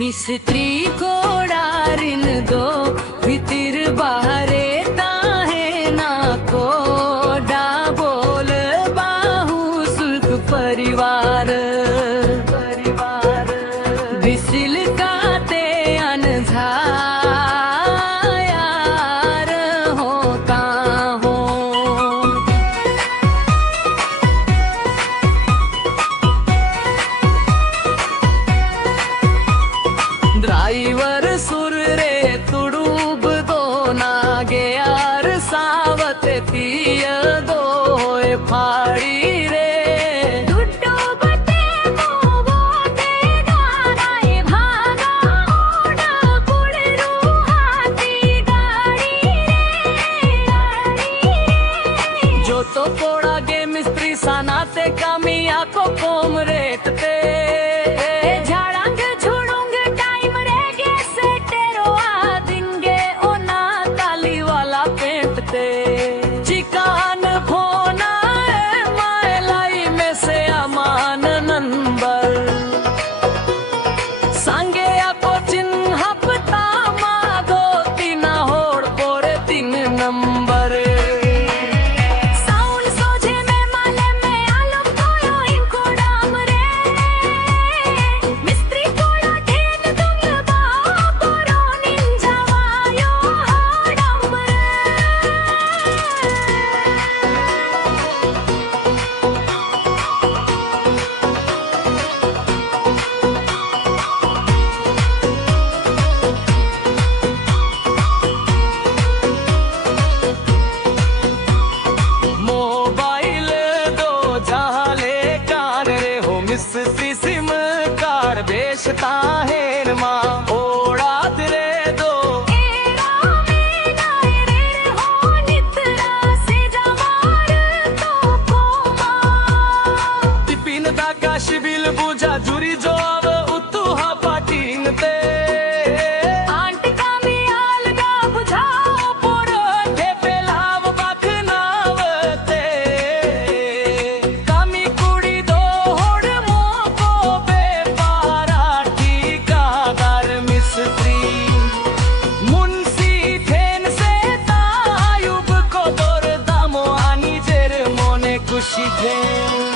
मिस्त्री कोडारिन दो भीतर बाहरे ताहे ना कोडा बोल बाहु सुख परिवार बिसिल काते अनझायार हो का हो ड्राइवर सुर रे तुडूब दो नागे यार सावत पिय दो फाड़ी रे तो पोड़ा गे मिस्त्री सनाते कामिया को कोम रेत ते झाड़ांगे झुड़ूंगे टाइम रे गे से तेरो आ दिंगे ओ ना ताली वाला पेंट ते चिकान फोना मायलाई में से अमान नंबर सांगे आपो चिन्ह पता मागो तीना होड़ पोरे 3 नंबर मिस्त्री सिम कार बेचता है माँ ओड़ा तेरे दो टिपिन दागा शिबिल बुझा जुरी जो अब उतु हा पाटिंग ते आंट का मियाल गा बुझाओ पोड़ो ठेपे लाव बखनावते कामी कुड़ी दो मुंशी ठेन से तायुब को दौर दामो आनी जेर मोने खुशी थे।